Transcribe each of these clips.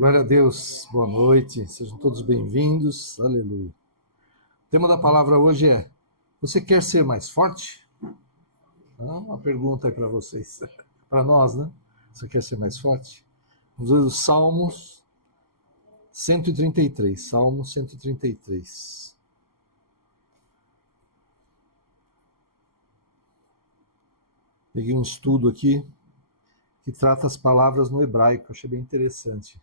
Glória a Deus, boa noite, sejam todos bem-vindos, aleluia. O tema da palavra hoje é: você quer ser mais forte? Uma pergunta aí para vocês, para nós, né? Você quer ser mais forte? Vamos ver os Salmos 133, Salmo 133. Peguei um estudo aqui que trata as palavras no hebraico, achei bem interessante.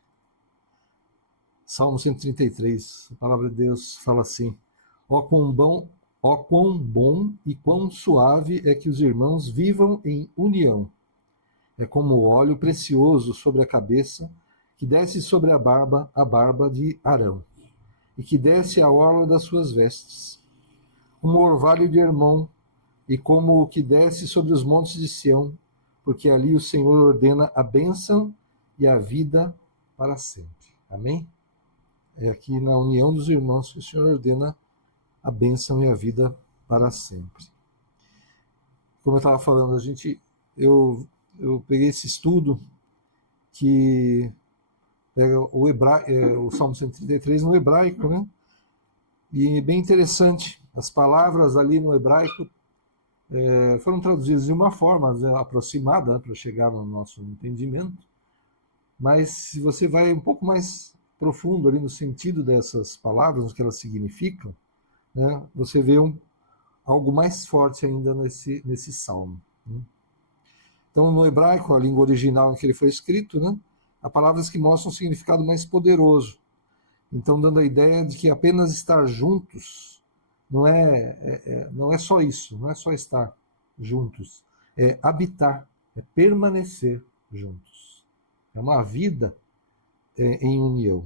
Salmo 133, a palavra de Deus fala assim: ó quão bom e quão suave é que os irmãos vivam em união. É como o óleo precioso sobre a cabeça, que desce sobre a barba de Arão, e que desce a orla das suas vestes. Como o orvalho de Hermon, e como o que desce sobre os montes de Sião, porque ali o Senhor ordena a bênção e a vida para sempre. Amém? É aqui na união dos irmãos que o Senhor ordena a bênção e a vida para sempre. Como eu estava falando, eu peguei esse estudo que pega o Salmo 133 no hebraico, né? E é bem interessante. As palavras ali no hebraico foram traduzidas de uma forma aproximada para chegar no nosso entendimento. Mas se você vai um pouco mais profundo ali no sentido dessas palavras, no que elas significam, né, você vê algo mais forte ainda nesse salmo. Né? Então, no hebraico, a língua original em que ele foi escrito, né, há palavras que mostram um significado mais poderoso. Então, dando a ideia de que apenas estar juntos não é só isso, não é só estar juntos, é habitar, é permanecer juntos. É uma vida em união.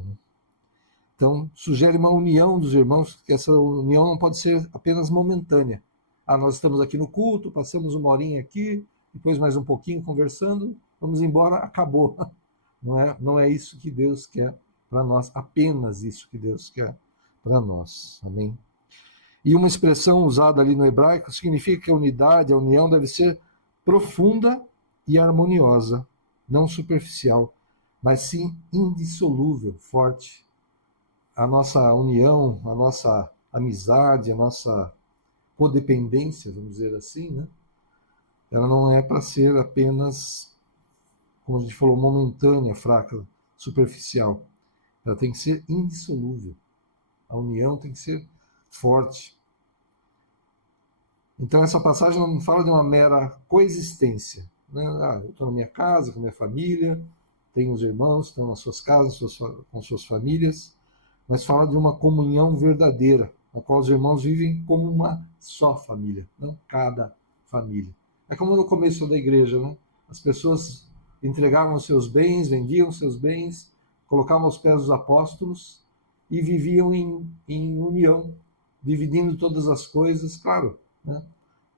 Então, sugere uma união dos irmãos, que essa união não pode ser apenas momentânea. Nós estamos aqui no culto, passamos uma horinha aqui, depois mais um pouquinho conversando, vamos embora, acabou. Não é isso que Deus quer para nós, apenas isso que Deus quer para nós. Amém? E uma expressão usada ali no hebraico significa que a unidade, a união deve ser profunda e harmoniosa, não superficial, mas sim indissolúvel, forte. A nossa união, a nossa amizade, a nossa codependência, vamos dizer assim, né? Ela não é para ser apenas, como a gente falou, momentânea, fraca, superficial. Ela tem que ser indissolúvel. A união tem que ser forte. Então essa passagem não fala de uma mera coexistência. Né? Eu estou na minha casa, com a minha família, tenho os irmãos, estão nas suas casas, com suas famílias, mas fala de uma comunhão verdadeira, na qual os irmãos vivem como uma só família, não cada família. É como no começo da igreja, né? As pessoas entregavam os seus bens, vendiam seus bens, colocavam aos pés dos apóstolos e viviam em união, dividindo todas as coisas, claro, né?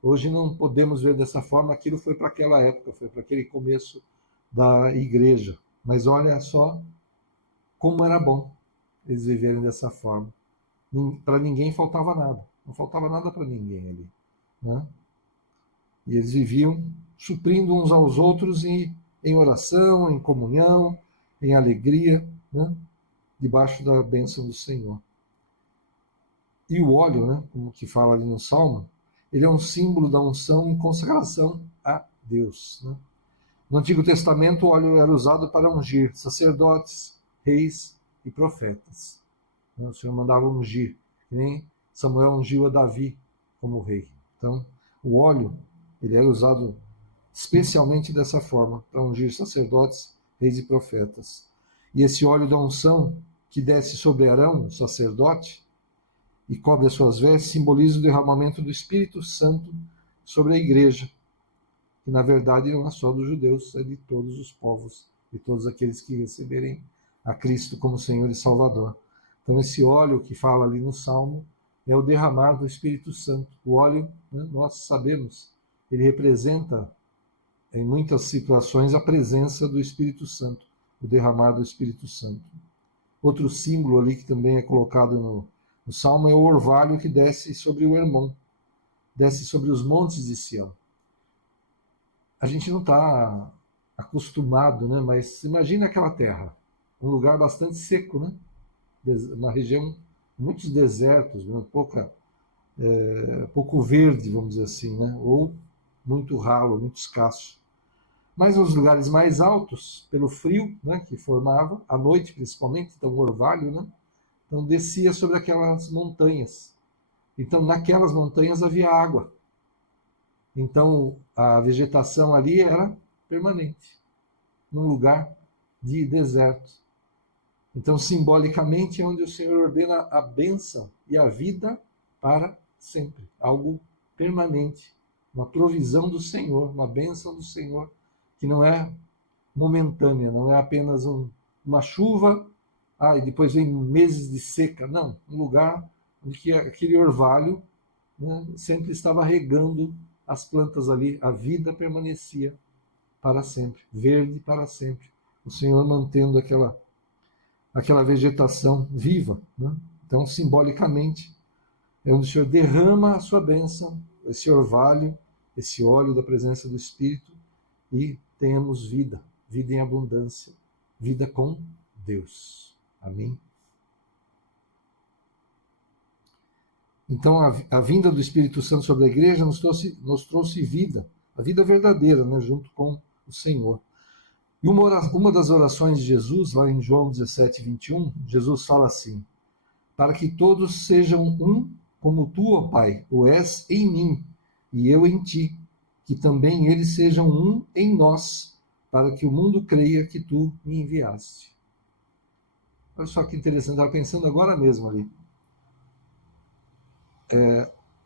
Hoje não podemos ver dessa forma, aquilo foi para aquela época, foi para aquele começo da igreja. Mas olha só como era bom eles viverem dessa forma. Para ninguém faltava nada, não faltava nada para ninguém ali. Né? E eles viviam suprindo uns aos outros em oração, em comunhão, em alegria, né? Debaixo da bênção do Senhor. E o óleo, né, como que fala ali no Salmo, ele é um símbolo da unção e consagração a Deus. Né? No Antigo Testamento, o óleo era usado para ungir sacerdotes, reis e profetas. O Senhor mandava ungir, que nem Samuel ungiu a Davi como rei. Então, o óleo ele era usado especialmente dessa forma, para ungir sacerdotes, reis e profetas. E esse óleo da unção, que desce sobre Arão, o sacerdote, e cobre as suas vestes, simboliza o derramamento do Espírito Santo sobre a igreja, que na verdade não é só dos judeus, é de todos os povos, de todos aqueles que receberem a Cristo como Senhor e Salvador. Então esse óleo que fala ali no Salmo é o derramar do Espírito Santo. O óleo, né, nós sabemos, ele representa em muitas situações a presença do Espírito Santo, o derramar do Espírito Santo. Outro símbolo ali que também é colocado no Salmo é o orvalho que desce sobre o Hermon, desce sobre os montes de Sião. A gente não está acostumado, né? Mas imagina aquela terra um lugar bastante seco, né? Uma região, muitos desertos, né? Pouco verde, vamos dizer assim, né? Ou muito ralo, muito escasso. Mas nos lugares mais altos, pelo frio, né, que formava, à noite principalmente, então o orvalho, né? Então descia sobre aquelas montanhas. Então naquelas montanhas havia água. Então a vegetação ali era permanente, num lugar de deserto. Então simbolicamente é onde o Senhor ordena a bênção e a vida para sempre, algo permanente, uma provisão do Senhor, uma bênção do Senhor, que não é momentânea, não é apenas uma chuva, e depois vem meses de seca, não, um lugar onde que aquele orvalho, né, sempre estava regando as plantas ali, a vida permanecia para sempre, verde para sempre, o Senhor mantendo aquela vegetação viva, né? Então, simbolicamente, é onde o Senhor derrama a sua bênção, esse orvalho, esse óleo da presença do Espírito, e tenhamos vida, vida em abundância, vida com Deus. Amém? Então, a vinda do Espírito Santo sobre a igreja nos trouxe vida, a vida verdadeira, né, junto com o Senhor. E uma das orações de Jesus, lá em João 17, 21, Jesus fala assim: para que todos sejam um, como tu, ó Pai, o és em mim, e eu em ti, que também eles sejam um em nós, para que o mundo creia que tu me enviaste. Olha só que interessante, estava pensando agora mesmo ali.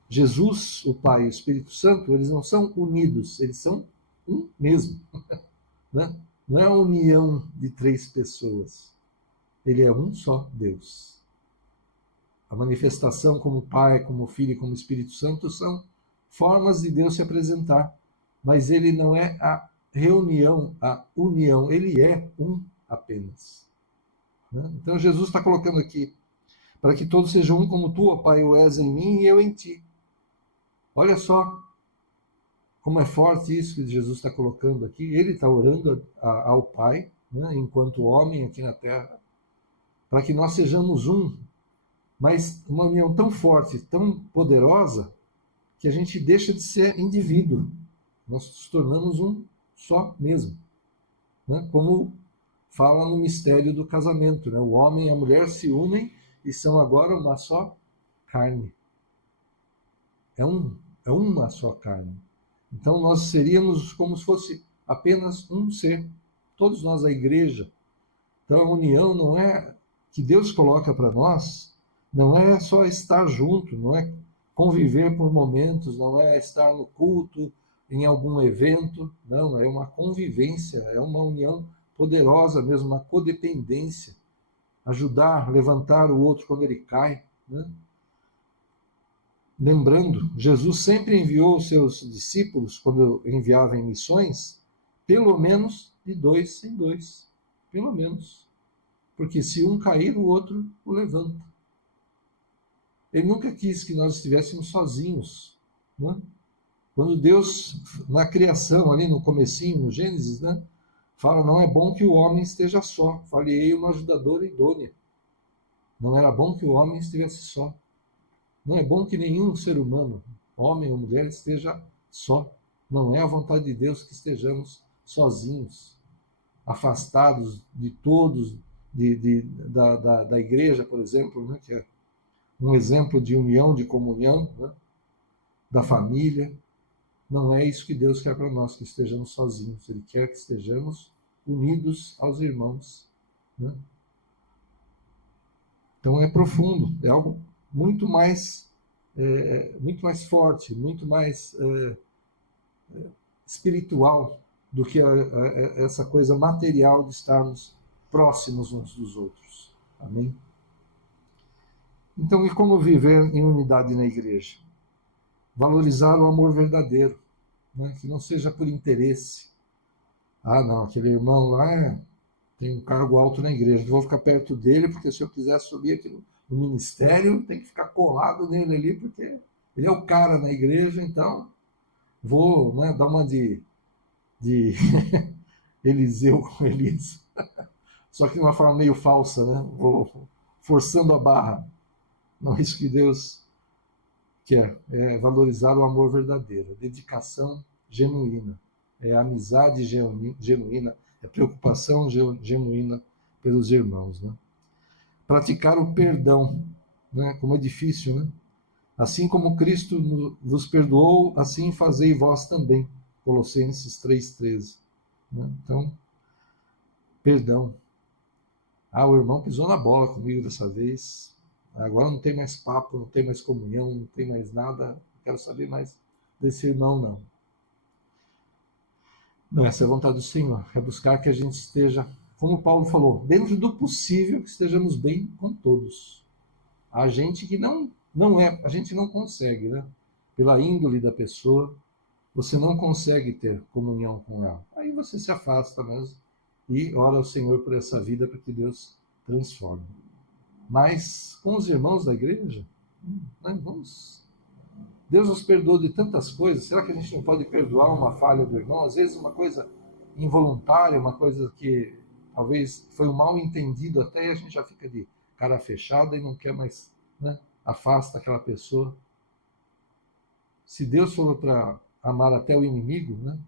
Jesus, o Pai e o Espírito Santo, eles não são unidos, eles são um mesmo. Né? Não é a união de três pessoas. Ele é um só Deus. A manifestação como Pai, como Filho e como Espírito Santo são formas de Deus se apresentar, mas ele não é a reunião, a união, ele é um apenas. Né? Então Jesus está colocando aqui, para que todos sejam um como tu, ó Pai, o és em mim e eu em ti. Olha só como é forte isso que Jesus está colocando aqui. Ele está orando ao Pai, né, enquanto homem aqui na Terra, para que nós sejamos um, mas uma união tão forte, tão poderosa, que a gente deixa de ser indivíduo. Nós nos tornamos um só mesmo. Né? Como fala no mistério do casamento. Né? O homem e a mulher se unem e são agora uma só carne. É uma só carne. Então nós seríamos como se fosse apenas um ser. Todos nós, a igreja. Então a união não é que Deus coloca para nós, não é só estar junto, não é conviver por momentos, não é estar no culto, em algum evento, não, é uma convivência, é uma união poderosa mesmo, uma codependência, ajudar, levantar o outro quando ele cai, né? Lembrando, Jesus sempre enviou os seus discípulos, quando enviava em missões, pelo menos de 2 em 2, pelo menos, porque se um cair, o outro o levanta. Ele nunca quis que nós estivéssemos sozinhos, né? Quando Deus, na criação, ali no comecinho, no Gênesis, né, fala, não é bom que o homem esteja só, falei uma ajudadora idônea. Não era bom que o homem estivesse só. Não é bom que nenhum ser humano, homem ou mulher, esteja só. Não é a vontade de Deus que estejamos sozinhos, afastados de todos, da igreja, por exemplo, né, que é um exemplo de união, de comunhão, né, da família. Não é isso que Deus quer para nós, que estejamos sozinhos. Ele quer que estejamos unidos aos irmãos. Né? Então é profundo, é algo muito mais forte, muito mais espiritual do que essa coisa material de estarmos próximos uns dos outros. Amém? Então, e como viver em unidade na igreja? Valorizar o amor verdadeiro, né? Que não seja por interesse. Não, aquele irmão lá tem um cargo alto na igreja, não vou ficar perto dele, porque se eu quiser subir aqui no ministério, tem que ficar colado nele ali, porque ele é o cara na igreja, então vou, né, dar uma de Eliseu com Elias. só que de uma forma meio falsa, né? Vou forçando a barra. Não é isso que Deus quer, é valorizar o amor verdadeiro, a dedicação genuína, é a amizade genuína, é a preocupação genuína pelos irmãos, né? Praticar o perdão, né? Como é difícil, né? Assim como Cristo vos perdoou, assim fazei vós também. Colossenses 3,13. Né? Então, perdão. O irmão pisou na bola comigo dessa vez. Agora não tem mais papo, não tem mais comunhão, não tem mais nada. Não quero saber mais desse irmão, não. Não, essa é a vontade do Senhor. É buscar que a gente esteja, como Paulo falou, dentro do possível, que estejamos bem com todos. A gente que não é, a gente não consegue, né? Pela índole da pessoa, você não consegue ter comunhão com ela. Aí você se afasta mesmo e ora ao Senhor por essa vida para que Deus transforme. Mas com os irmãos da igreja, né, Deus nos perdoou de tantas coisas. Será que a gente não pode perdoar uma falha do irmão? Às vezes uma coisa involuntária, uma coisa que talvez foi um mal entendido até, e a gente já fica de cara fechada e não quer mais, né? Afasta aquela pessoa. Se Deus falou para amar até o inimigo, né?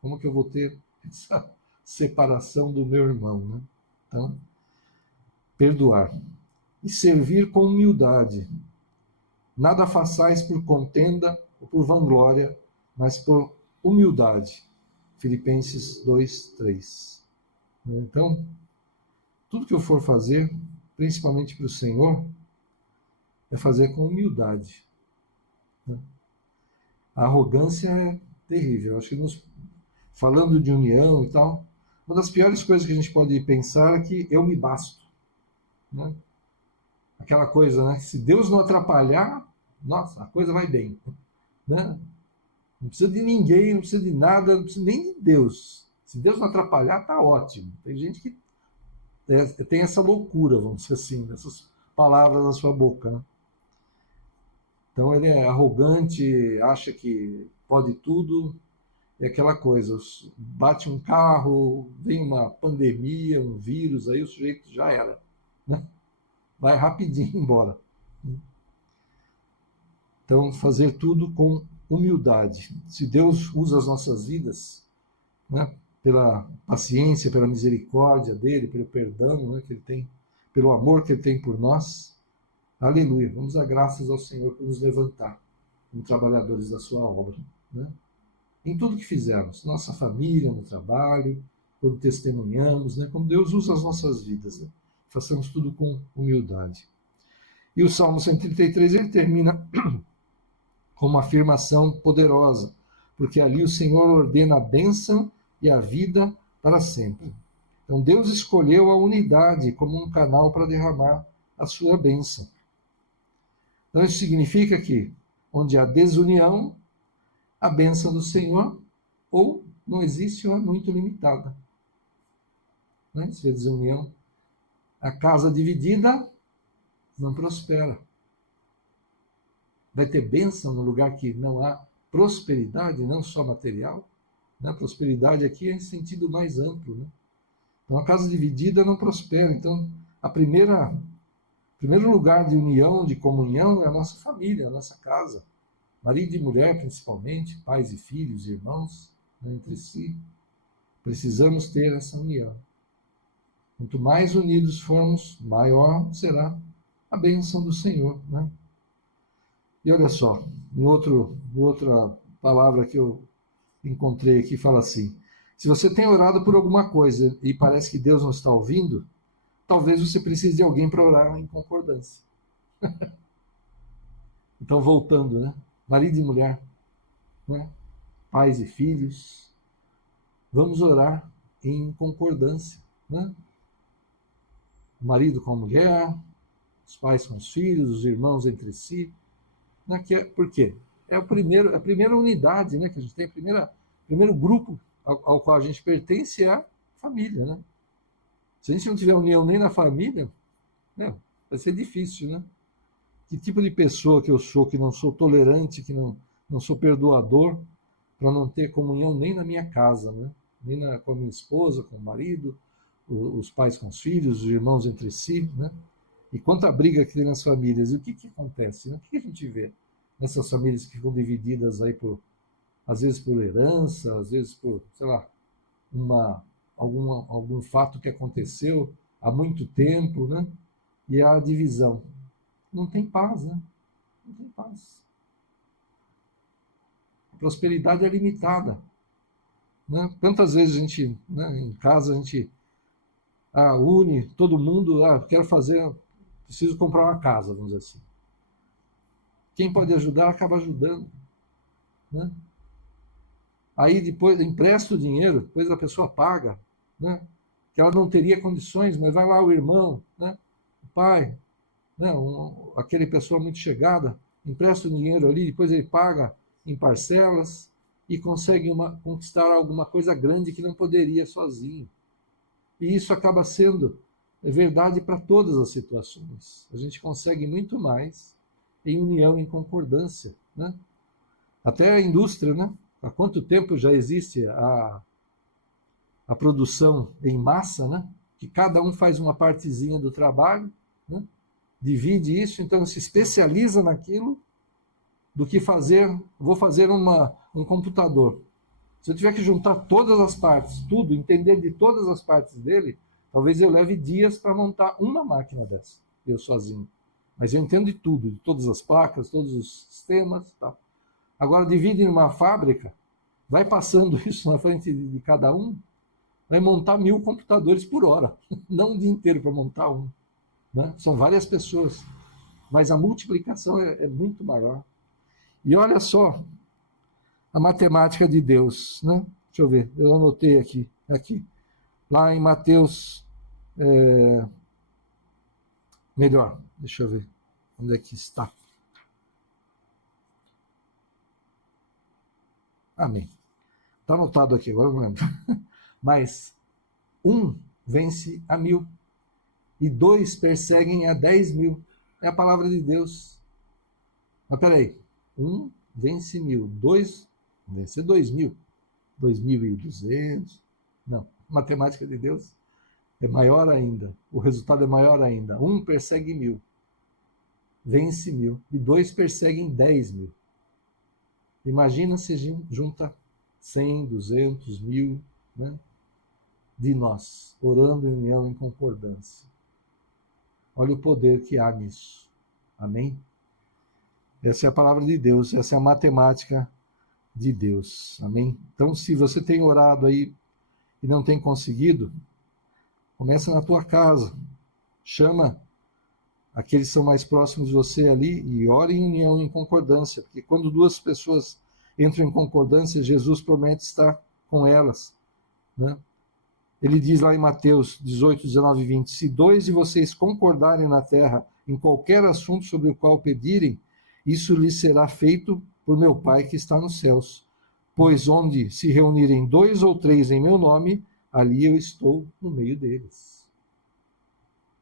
Como que eu vou ter essa separação do meu irmão, né? Então, perdoar e servir com humildade. Nada façais por contenda ou por vanglória, mas por humildade. Filipenses 2:3. Então, tudo que eu for fazer, principalmente para o Senhor, é fazer com humildade. A arrogância é terrível. Acho que falando de união e tal, uma das piores coisas que a gente pode pensar é que eu me basto. Né? Aquela coisa, né? Se Deus não atrapalhar, nossa, a coisa vai bem. Né? Não precisa de ninguém, não precisa de nada, não precisa nem de Deus. Se Deus não atrapalhar, tá ótimo. Tem gente que tem essa loucura, vamos dizer assim, essas palavras na sua boca. Né? Então ele é arrogante, acha que pode tudo, é aquela coisa, bate um carro, vem uma pandemia, um vírus, aí o sujeito já era. Né? Vai rapidinho embora. Então, fazer tudo com humildade. Se Deus usa as nossas vidas, né, pela paciência, pela misericórdia dele, pelo perdão, né, que ele tem, pelo amor que ele tem por nós, aleluia. Vamos dar graças ao Senhor por nos levantar como trabalhadores da sua obra. Né? Em tudo que fizermos, nossa família, no trabalho, quando testemunhamos, né, como Deus usa as nossas vidas. Né? Façamos tudo com humildade. E o Salmo 133, ele termina com uma afirmação poderosa, porque ali o Senhor ordena a bênção e a vida para sempre. Então Deus escolheu a unidade como um canal para derramar a sua bênção. Então isso significa que onde há desunião, a bênção do Senhor ou não existe ou é muito limitada. Né? Se é desunião, a casa dividida não prospera. Vai ter bênção no lugar que não há prosperidade, não só material. Né? Prosperidade aqui é em sentido mais amplo. Né? Então, a casa dividida não prospera. Então, o primeiro lugar de união, de comunhão, é a nossa família, a nossa casa. Marido e mulher, principalmente, pais e filhos, irmãos, né, entre si. Precisamos ter essa união. Quanto mais unidos formos, maior será a bênção do Senhor. Né? E olha só, outra palavra que eu encontrei aqui fala assim: se você tem orado por alguma coisa e parece que Deus não está ouvindo, talvez você precise de alguém para orar em concordância. Então, voltando, né? Marido e mulher, né? Pais e filhos, vamos orar em concordância. Né? O marido com a mulher, os pais com os filhos, os irmãos entre si. Por quê? É a primeira unidade, né, que a gente tem, primeiro grupo ao qual a gente pertence é a família. Né? Se a gente não tiver união nem na família, né, vai ser difícil. Né? Que tipo de pessoa que eu sou, que não sou tolerante, que não sou perdoador, para não ter comunhão nem na minha casa, né? Nem com a minha esposa, com o marido, os pais com os filhos, os irmãos entre si, né? E quanta briga que tem nas famílias. E o que acontece? Né? O que a gente vê nessas famílias que ficam divididas aí às vezes por herança, às vezes por, sei lá, algum fato que aconteceu há muito tempo, né? E a divisão. Não tem paz, né? Não tem paz. A prosperidade é limitada. Né? Quantas vezes a gente, né, em casa, a gente une todo mundo, preciso comprar uma casa, vamos dizer assim. Quem pode ajudar, acaba ajudando. Né? Aí depois empresta o dinheiro, depois a pessoa paga, né? Que ela não teria condições, mas vai lá o irmão, né? O pai, né? Aquele pessoa muito chegada, empresta o dinheiro ali, depois ele paga em parcelas e consegue conquistar alguma coisa grande que não poderia sozinho. E isso acaba sendo verdade para todas as situações. A gente consegue muito mais em união, em concordância, né? Até a indústria, né? Há quanto tempo já existe a produção em massa, né? Que cada um faz uma partezinha do trabalho, né? Divide isso, então se especializa naquilo, do que vou fazer um computador. Se eu tiver que juntar todas as partes, tudo, entender de todas as partes dele, talvez eu leve dias para montar uma máquina dessa, eu sozinho. Mas eu entendo de tudo, de todas as placas, todos os sistemas, tal. Agora, divide em uma fábrica, vai passando isso na frente de cada um, vai montar 1000 computadores por hora. Não o dia inteiro para montar um. Né? São várias pessoas. Mas a multiplicação é muito maior. E olha só a matemática de Deus. Né? Deixa eu ver, eu anotei aqui. Lá em Mateus... melhor, deixa eu ver. Onde é que está? Amém. Está anotado aqui, agora eu não lembro. Mas 1 vence a 1000 e 2 perseguem a 10.000. É a palavra de Deus. Mas peraí, 1 vence 1000, 2 vence 2.000, 2.200. Não, a matemática de Deus é maior ainda. O resultado é maior ainda. 1 persegue 1000, vence 1000 e 2 perseguem 10.000. Imagina se junta 100, 200, 1000, né? De nós, orando em união, em concordância. Olha o poder que há nisso. Amém? Essa é a palavra de Deus, essa é a matemática de Deus. Amém? Então, se você tem orado aí e não tem conseguido, começa na tua casa. Chama aqueles que são mais próximos de você ali e ore em união, em concordância. Porque quando duas pessoas entram em concordância, Jesus promete estar com elas. Né? Ele diz lá em Mateus 18, 19 e 20, se 2 de vocês concordarem na terra em qualquer assunto sobre o qual pedirem, isso lhes será feito por meu Pai que está nos céus. Pois onde se reunirem 2 ou 3 em meu nome, ali eu estou no meio deles.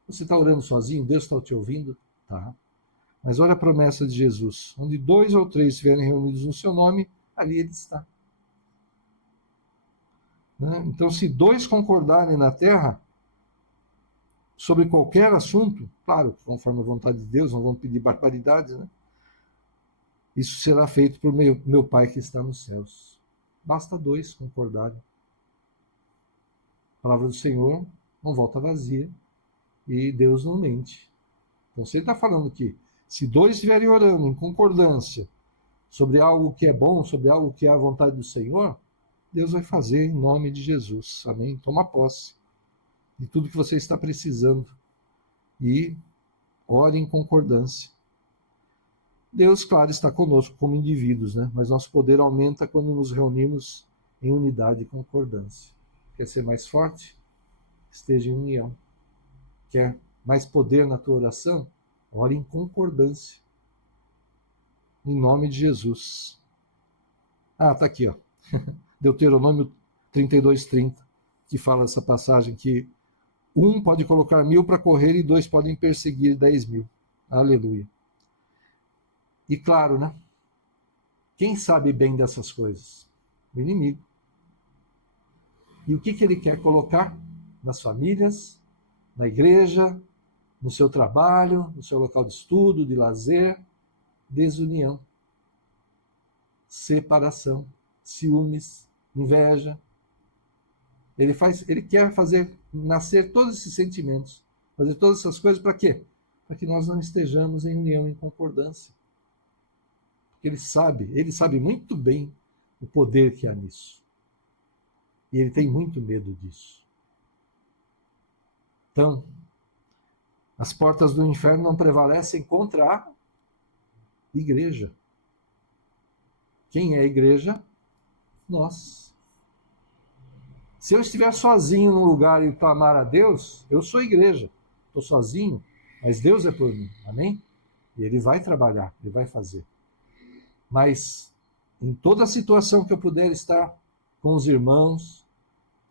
Você está orando sozinho? Deus está te ouvindo? Tá. Mas olha a promessa de Jesus. Onde 2 ou 3 estiverem reunidos no seu nome, ali ele está. Né? Então, se 2 concordarem na terra sobre qualquer assunto, claro, conforme a vontade de Deus, não vão pedir barbaridades, né? Isso será feito por meu Pai que está nos céus. Basta 2 concordarem. A palavra do Senhor não volta vazia e Deus não mente. Então, se ele está falando que se 2 estiverem orando em concordância sobre algo que é bom, sobre algo que é a vontade do Senhor, Deus vai fazer em nome de Jesus. Amém? Toma posse de tudo que você está precisando e ore em concordância. Deus, claro, está conosco como indivíduos, né? Mas nosso poder aumenta quando nos reunimos em unidade e concordância. Quer ser mais forte? Esteja em união. Quer mais poder na tua oração? Ore em concordância. Em nome de Jesus. Está aqui, ó. Deuteronômio 32:30, que fala essa passagem que 1 pode colocar 1000 para correr e 2 podem perseguir 10.000. Aleluia. E claro, né? Quem sabe bem dessas coisas? O inimigo. E o que ele quer colocar nas famílias, na igreja, no seu trabalho, no seu local de estudo, de lazer, desunião, separação, ciúmes, inveja. Ele quer fazer nascer todos esses sentimentos, fazer todas essas coisas para quê? Para que nós não estejamos em união, em concordância. Porque ele sabe muito bem o poder que há nisso. E ele tem muito medo disso. Então, as portas do inferno não prevalecem contra a igreja. Quem é a igreja? Nós. Se eu estiver sozinho num lugar e clamar a Deus, eu sou a igreja. Estou sozinho, mas Deus é por mim. Amém? E Ele vai trabalhar, Ele vai fazer. Mas em toda situação que eu puder estar com os irmãos,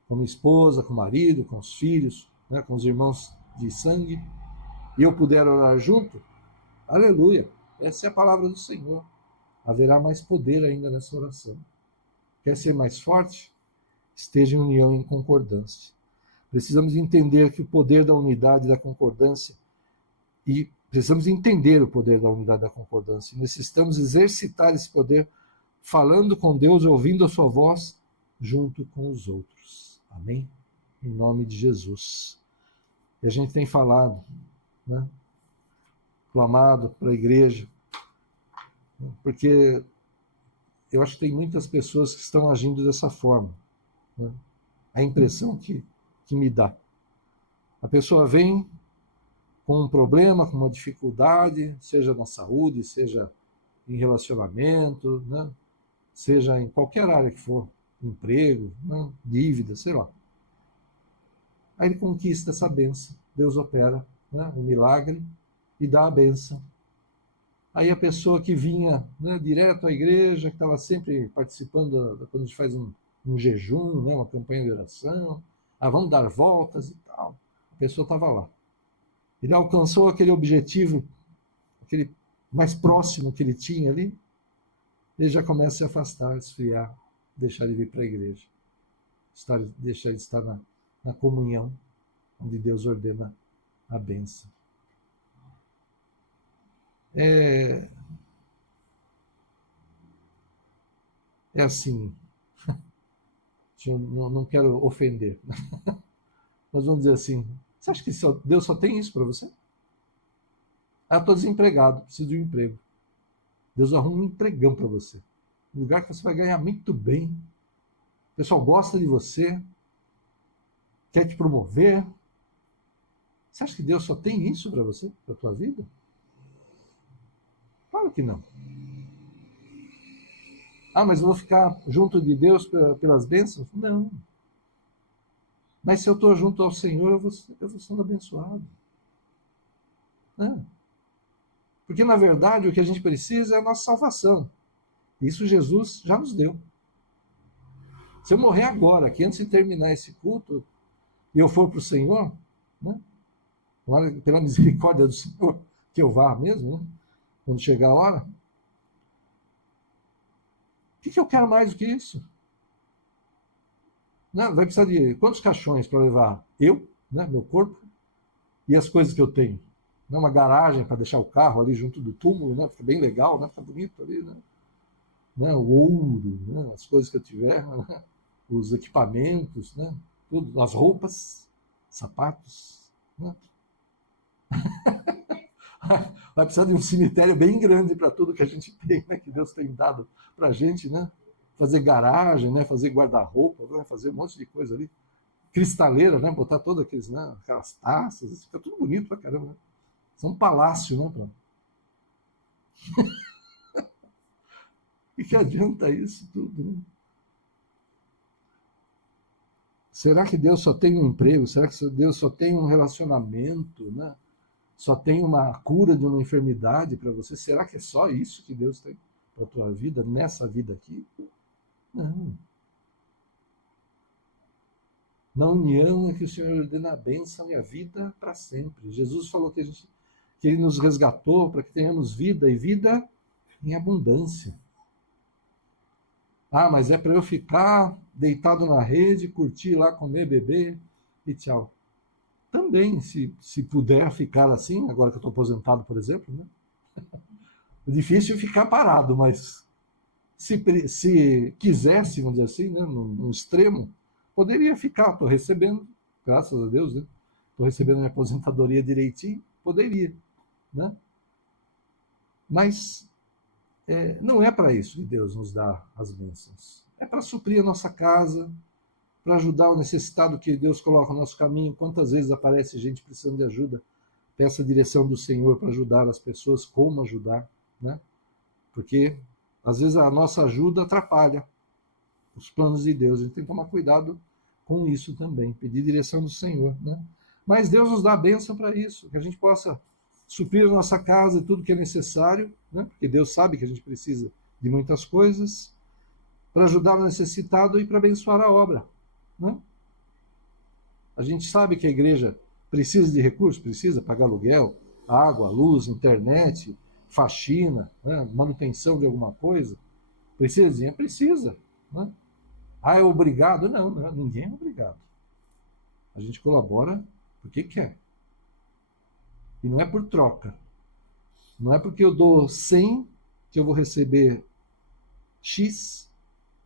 com minha esposa, com o marido, com os filhos, né, com os irmãos de sangue, e eu puder orar junto, aleluia, essa é a palavra do Senhor. Haverá mais poder ainda nessa oração. Quer ser mais forte? Esteja em união e em concordância. Precisamos entender que o poder da unidade e da concordância, e precisamos entender o poder da unidade e da concordância. Necessitamos exercitar esse poder falando com Deus e ouvindo a sua voz junto com os outros. Amém? Em nome de Jesus. E a gente tem falado, né? Clamado para a igreja, porque eu acho que tem muitas pessoas que estão agindo dessa forma. Né? A impressão que me dá. A pessoa vem com um problema, com uma dificuldade, seja na saúde, seja em relacionamento, né? Seja em qualquer área que for, emprego, né? Dívida, sei lá. Aí ele conquista essa bênção. Deus opera, né? Um milagre e dá a bênção. Aí a pessoa que vinha, né, direto à igreja, que estava sempre participando quando a gente faz um jejum, né, uma campanha de oração, vamos dar voltas e tal. A pessoa estava lá. Ele alcançou aquele objetivo, aquele mais próximo que ele tinha ali, ele já começa a se afastar, esfriar, deixar de vir para a igreja, deixar de estar na comunhão, onde Deus ordena a bênção. É assim, eu não quero ofender, mas vamos dizer assim, você acha que Deus só tem isso para você? Estou desempregado, preciso de um emprego. Deus arruma um empregão para você. Um lugar que você vai ganhar muito bem. O pessoal gosta de você, quer te promover. Você acha que Deus só tem isso para você, para a tua vida? Claro que não. Mas eu vou ficar junto de Deus pelas bênçãos? Não. Mas se eu estou junto ao Senhor, eu vou sendo abençoado. Não. Porque, na verdade, o que a gente precisa é a nossa salvação. Isso Jesus já nos deu. Se eu morrer agora, que antes de terminar esse culto, e eu for para o Senhor, né, pela misericórdia do Senhor, que eu vá mesmo, né, quando chegar a hora, o que eu quero mais do que isso? Não, vai precisar de quantos caixões para levar eu, né, meu corpo, e as coisas que eu tenho? Uma garagem para deixar o carro ali junto do túmulo, né? Fica bem legal, né? Fica bonito ali, né? O ouro, né? As coisas que eu tiver, né? Os equipamentos, né? Tudo, as roupas, sapatos, né? Vai precisar de um cemitério bem grande para tudo que a gente tem, né? Que Deus tem dado para a gente, né? Fazer garagem, né? Fazer guarda-roupa, né? Fazer um monte de coisa ali. Cristaleira, né? Botar todas aquelas taças, fica tudo bonito pra caramba, né? Isso é um palácio, né? E que adianta isso tudo? Né? Será que Deus só tem um emprego? Será que Deus só tem um relacionamento? Né? Só tem uma cura de uma enfermidade para você? Será que é só isso que Deus tem para a tua vida, nessa vida aqui? Não. Na união é que o Senhor ordena a bênção e a vida para sempre. Jesus falou que Ele nos resgatou para que tenhamos vida, e vida em abundância. Mas é para eu ficar deitado na rede, curtir lá, comer, beber, e tchau. Também, se puder ficar assim, agora que eu estou aposentado, por exemplo, né? É difícil ficar parado, mas se quisesse, vamos dizer assim, né, no extremo, poderia ficar. Estou recebendo, graças a Deus, né? Estou recebendo minha aposentadoria direitinho, poderia, né? Mas não é para isso que Deus nos dá as bênçãos. É para suprir a nossa casa, para ajudar o necessitado que Deus coloca no nosso caminho. Quantas vezes aparece gente precisando de ajuda? Peça a direção do Senhor para ajudar as pessoas, como ajudar, né? Porque às vezes a nossa ajuda atrapalha os planos de Deus. A gente tem que tomar cuidado com isso também, pedir direção do Senhor, né? Mas Deus nos dá a bênção para isso, que a gente possa suprir a nossa casa e tudo que é necessário, né? Porque Deus sabe que a gente precisa de muitas coisas, para ajudar o necessitado e para abençoar a obra, né? A gente sabe que a igreja precisa de recursos, precisa pagar aluguel, água, luz, internet, faxina, né? Manutenção de alguma coisa. Precisa de dinheiro? Precisa, né? Ah, é obrigado? Não, ninguém é obrigado. A gente colabora porque quer. E não é por troca. Não é porque eu dou 100 que eu vou receber X,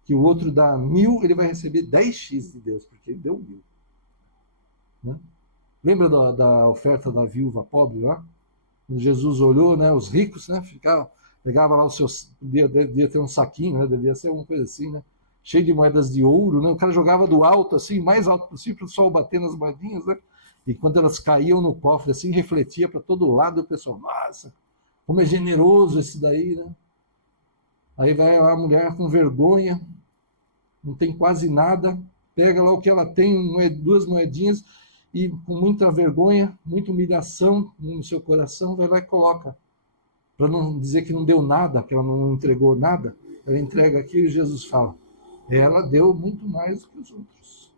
que o outro dá 1000, ele vai receber 10x de Deus, porque ele deu 1000. Né? Lembra da oferta da viúva pobre lá? Quando Jesus olhou, né, os ricos, né, pegava lá os seus, devia ter um saquinho, né, devia ser alguma coisa assim, né, cheio de moedas de ouro, né, o cara jogava do alto, assim, mais alto possível, para o sol bater nas moedinhas, né, e quando elas caíam no cofre, assim, refletia para todo lado, o pessoal, nossa, como é generoso esse daí, né. Aí vai a mulher com vergonha, não tem quase nada, pega lá o que ela tem, duas moedinhas, e com muita vergonha, muita humilhação no seu coração, vai lá e coloca. Para não dizer que não deu nada, que ela não entregou nada, ela entrega aquilo e Jesus fala, ela deu muito mais do que os outros.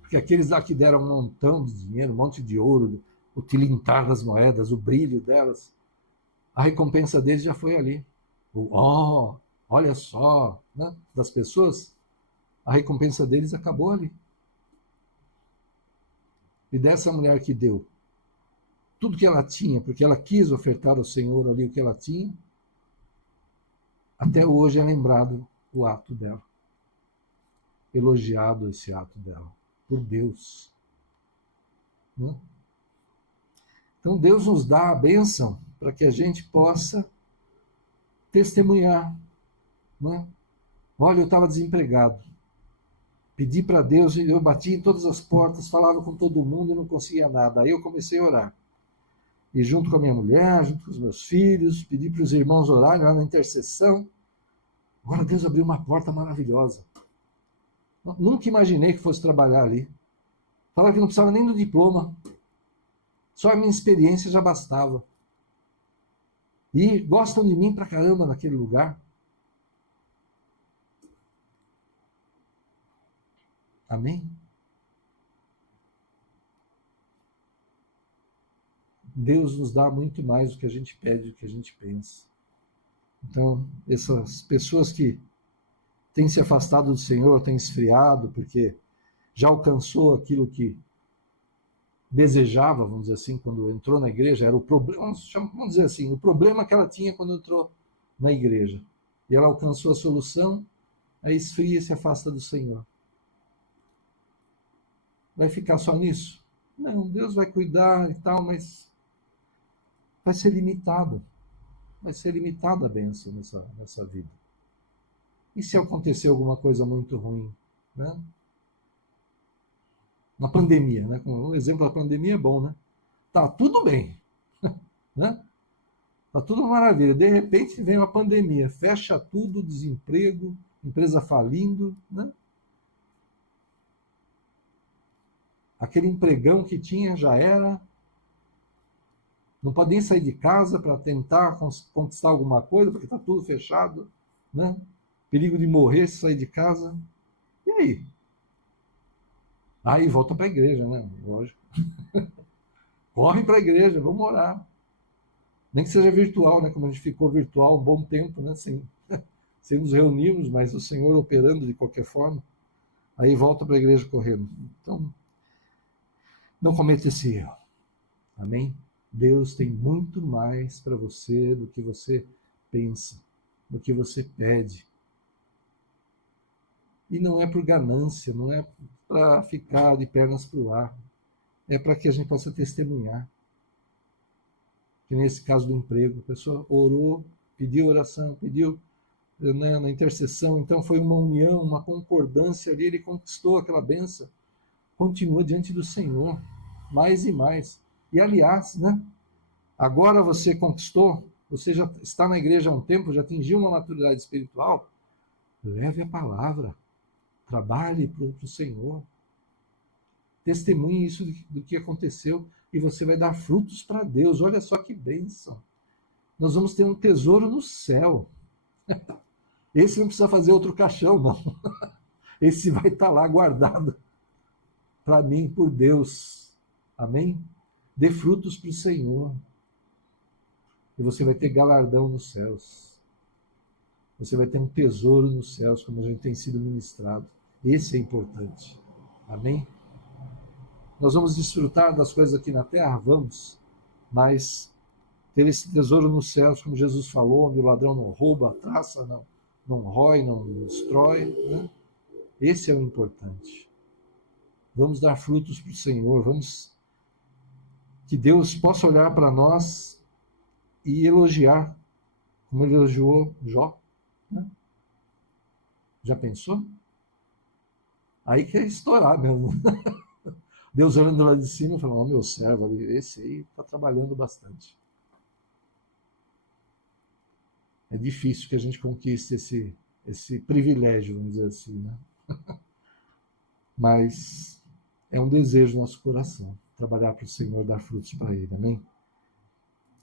Porque aqueles lá que deram um montão de dinheiro, um monte de ouro, o tilintar das moedas, o brilho delas, a recompensa deles já foi ali. Olha só, né? Das pessoas, a recompensa deles acabou ali. E dessa mulher que deu tudo que ela tinha, porque ela quis ofertar ao Senhor ali o que ela tinha, até hoje é lembrado o ato dela. Elogiado esse ato dela, por Deus. Né? Então Deus nos dá a bênção para que a gente possa testemunhar. Né? Olha, eu estava desempregado. Pedi para Deus, eu bati em todas as portas, falava com todo mundo e não conseguia nada. Aí eu comecei a orar. E junto com a minha mulher, junto com os meus filhos, pedi para os irmãos orarem lá na intercessão. Agora Deus abriu uma porta maravilhosa. Nunca imaginei que fosse trabalhar ali. Falava que não precisava nem do diploma. Só a minha experiência já bastava. E gostam de mim pra caramba naquele lugar. Amém? Deus nos dá muito mais do que a gente pede, do que a gente pensa. Então, essas pessoas que têm se afastado do Senhor, têm esfriado, porque já alcançou aquilo que desejava, vamos dizer assim, quando entrou na igreja, era o problema, vamos dizer assim, o problema que ela tinha quando entrou na igreja. E ela alcançou a solução, aí esfria e se afasta do Senhor. Vai ficar só nisso? Não, Deus vai cuidar e tal, mas vai ser limitado. Vai ser limitada a bênção nessa vida. E se acontecer alguma coisa muito ruim? Né? Na pandemia, né? O exemplo da pandemia é bom, né? Tá tudo bem, né? Tá tudo maravilha. De repente vem uma pandemia, fecha tudo, desemprego, empresa falindo, né? Aquele empregão que tinha já era. Não pode nem sair de casa para tentar conquistar alguma coisa, porque está tudo fechado, né? Perigo de morrer se sair de casa. E aí? Aí volta para a igreja, né? Lógico. Corre para a igreja, vamos orar. Nem que seja virtual, né? Como a gente ficou virtual um bom tempo, né? Sem nos reunirmos, mas o Senhor operando de qualquer forma. Aí volta para a igreja correndo. Então, não cometa esse erro. Amém? Deus tem muito mais para você do que você pensa, do que você pede. E não é por ganância, não é para ficar de pernas para o ar. É para que a gente possa testemunhar. Que nesse caso do emprego, a pessoa orou, pediu oração, pediu, né, na intercessão, então foi uma união, uma concordância ali, ele conquistou aquela bênção. Continua diante do Senhor, mais e mais. E aliás, né, agora você conquistou, você já está na igreja há um tempo, já atingiu uma maturidade espiritual, leve a palavra, trabalhe para o Senhor, testemunhe isso do que aconteceu e você vai dar frutos para Deus. Olha só que bênção. Nós vamos ter um tesouro no céu. Esse não precisa fazer outro caixão, não. Esse vai estar lá guardado para mim, por Deus. Amém? Dê frutos para o Senhor. E você vai ter galardão nos céus. Você vai ter um tesouro nos céus, como a gente tem sido ministrado. Esse é importante. Amém? Nós vamos desfrutar das coisas aqui na terra? Vamos. Mas ter esse tesouro nos céus, como Jesus falou, onde o ladrão não rouba, a traça não rói, não destrói, né? Esse é o importante. Vamos dar frutos para o Senhor, vamos que Deus possa olhar para nós e elogiar, como ele elogiou Jó. Né? Já pensou? Aí quer estourar mesmo. Deus olhando lá de cima e falando, ó, meu servo, esse aí está trabalhando bastante. É difícil que a gente conquiste esse privilégio, vamos dizer assim, né? Mas é um desejo do nosso coração, trabalhar para o Senhor, dar frutos para Ele, amém?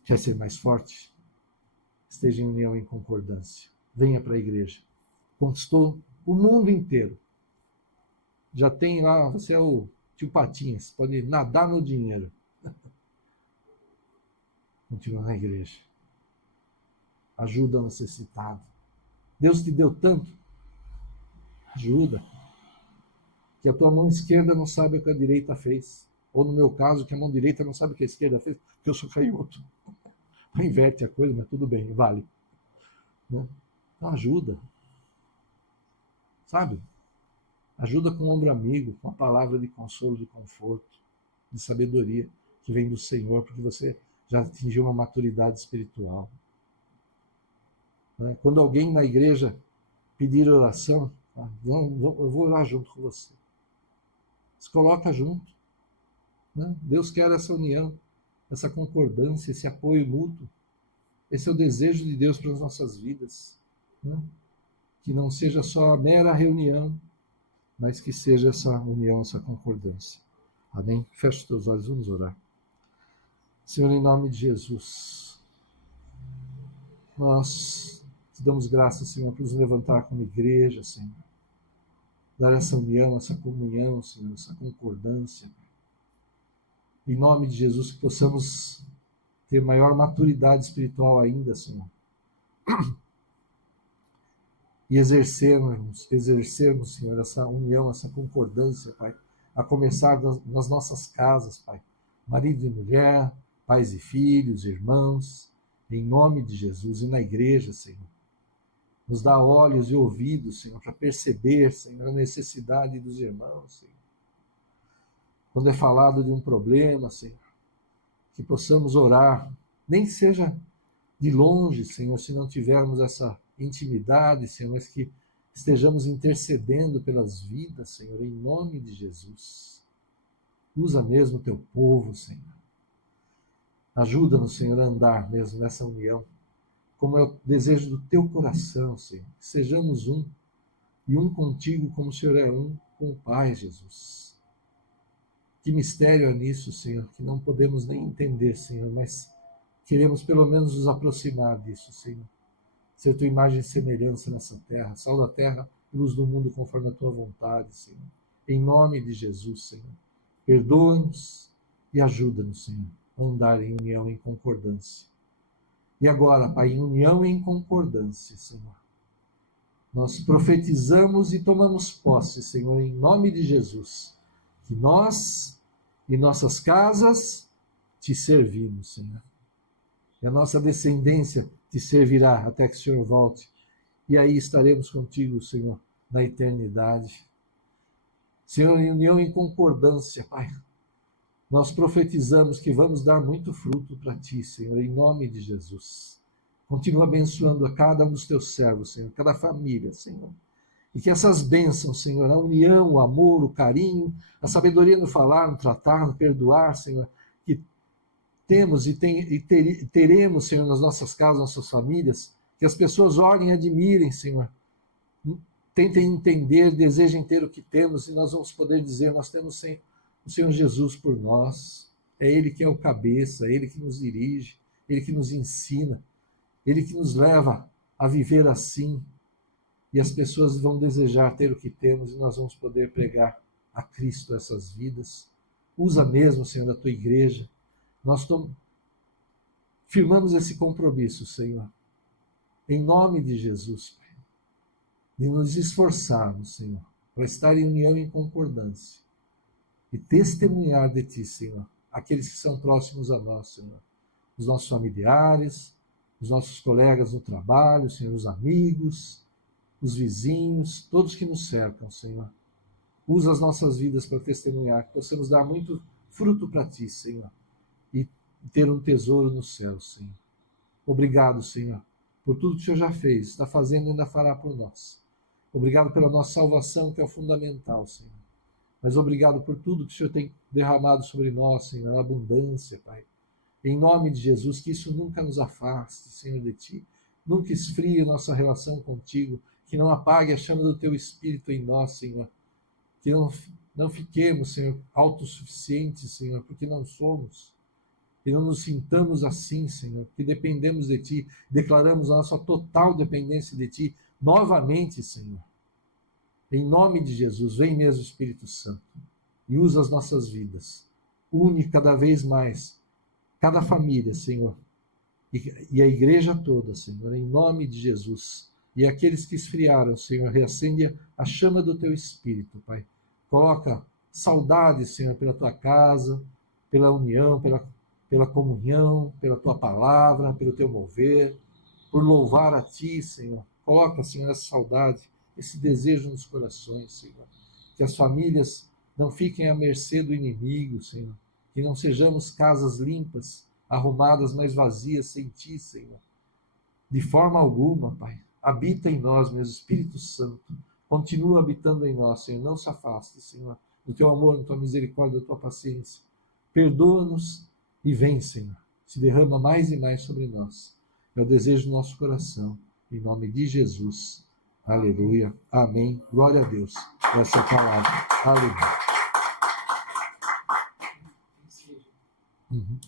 Quer ser mais forte? Esteja em união e em concordância. Venha para a igreja. Conquistou o mundo inteiro. Já tem lá, você é o tio Patinhas, pode nadar no dinheiro. Continua na igreja. Ajuda o necessitado. Deus te deu tanto. Ajuda. Que a tua mão esquerda não sabe o que a direita fez. Ou no meu caso, que a mão direita não sabe o que a esquerda fez, porque eu sou canhoto. Não inverte a coisa, mas tudo bem, vale. Né? Então ajuda. Sabe? Ajuda com um ombro amigo, com a palavra de consolo, de conforto, de sabedoria, que vem do Senhor, porque você já atingiu uma maturidade espiritual. Né? Quando alguém na igreja pedir oração, eu vou orar junto com você. Se coloca junto. Né? Deus quer essa união, essa concordância, esse apoio mútuo. Esse é o desejo de Deus para as nossas vidas. Né? Que não seja só a mera reunião, mas que seja essa união, essa concordância. Amém? Feche os teus olhos, vamos orar. Senhor, em nome de Jesus, nós te damos graças, Senhor, por nos levantar como igreja, Senhor. Dar essa união, essa comunhão, Senhor, essa concordância. Em nome de Jesus, que possamos ter maior maturidade espiritual ainda, Senhor. E exercermos, Senhor, essa união, essa concordância, Pai, a começar nas nossas casas, Pai, marido e mulher, pais e filhos, irmãos, em nome de Jesus, e na igreja, Senhor. Nos dá olhos e ouvidos, Senhor, para perceber, Senhor, a necessidade dos irmãos, Senhor. Quando é falado de um problema, Senhor, que possamos orar, nem que seja de longe, Senhor, se não tivermos essa intimidade, Senhor, mas que estejamos intercedendo pelas vidas, Senhor, em nome de Jesus. Usa mesmo o teu povo, Senhor. Ajuda-nos, Senhor, a andar mesmo nessa união, como é o desejo do teu coração, Senhor. Que sejamos um, e um contigo como o Senhor é um com o Pai, Jesus. Que mistério é nisso, Senhor, que não podemos nem entender, Senhor, mas queremos pelo menos nos aproximar disso, Senhor. Ser tua imagem e semelhança nessa terra, sal da terra, luz do mundo conforme a tua vontade, Senhor. Em nome de Jesus, Senhor. Perdoa-nos e ajuda-nos, Senhor, a andar em união e em concordância. E agora, Pai, em união e em concordância, Senhor, Nós profetizamos e tomamos posse, Senhor, em nome de Jesus, que nós e nossas casas te servimos, Senhor. E a nossa descendência te servirá até que o Senhor volte. E aí estaremos contigo, Senhor, na eternidade. Senhor, em união e em concordância, Pai, nós profetizamos que vamos dar muito fruto para ti, Senhor, em nome de Jesus. Continua abençoando a cada um dos teus servos, Senhor, cada família, Senhor. E que essas bênçãos, Senhor, a união, o amor, o carinho, a sabedoria no falar, no tratar, no perdoar, Senhor, que temos e teremos, Senhor, nas nossas casas, nas nossas famílias, que as pessoas olhem e admirem, Senhor. Tentem entender, desejem ter o que temos, e nós vamos poder dizer, nós temos o Senhor Jesus por nós. É Ele que é o cabeça, é Ele que nos dirige, Ele que nos ensina, Ele que nos leva a viver assim. E as pessoas vão desejar ter o que temos, e nós vamos poder pregar a Cristo essas vidas. Usa mesmo, Senhor, a tua igreja. Nós firmamos esse compromisso, Senhor, em nome de Jesus, Pai, de nos esforçarmos, Senhor, para estar em união e em concordância e testemunhar de Ti, Senhor, aqueles que são próximos a nós, Senhor, os nossos familiares, os nossos colegas no trabalho, Senhor, os amigos, os vizinhos, todos que nos cercam, Senhor. Usa as nossas vidas para testemunhar, que possamos dar muito fruto para Ti, Senhor, e ter um tesouro no céu, Senhor. Obrigado, Senhor, por tudo que o Senhor já fez, está fazendo e ainda fará por nós. Obrigado pela nossa salvação, que é o fundamental, Senhor. Mas obrigado por tudo que o Senhor tem derramado sobre nós, Senhor, a abundância, Pai. Em nome de Jesus, que isso nunca nos afaste, Senhor, de Ti. Nunca esfrie nossa relação contigo, que não apague a chama do Teu Espírito em nós, Senhor. Que não fiquemos, Senhor, autossuficientes, Senhor, porque não somos. Que não nos sintamos assim, Senhor, que dependemos de Ti, declaramos a nossa total dependência de Ti novamente, Senhor. Em nome de Jesus, vem mesmo, Espírito Santo, e usa as nossas vidas. Une cada vez mais cada família, Senhor, e a igreja toda, Senhor, em nome de Jesus. E aqueles que esfriaram, Senhor, reacende a chama do Teu Espírito, Pai. Coloca saudade, Senhor, pela Tua casa, pela união, pela comunhão, pela Tua palavra, pelo Teu mover, por louvar a Ti, Senhor. Coloca, Senhor, essa saudade, esse desejo nos corações, Senhor. Que as famílias não fiquem à mercê do inimigo, Senhor. Que não sejamos casas limpas, arrumadas, mas vazias sem Ti, Senhor. De forma alguma, Pai. Habita em nós, meu Espírito Santo. Continua habitando em nós, Senhor. Não se afaste, Senhor, do Teu amor, da Tua misericórdia, da Tua paciência. Perdoa-nos e vem, Senhor. Se derrama mais e mais sobre nós. É o desejo do nosso coração. Em nome de Jesus. Aleluia. Amém. Glória a Deus. Essa é a palavra. Aleluia. Uhum.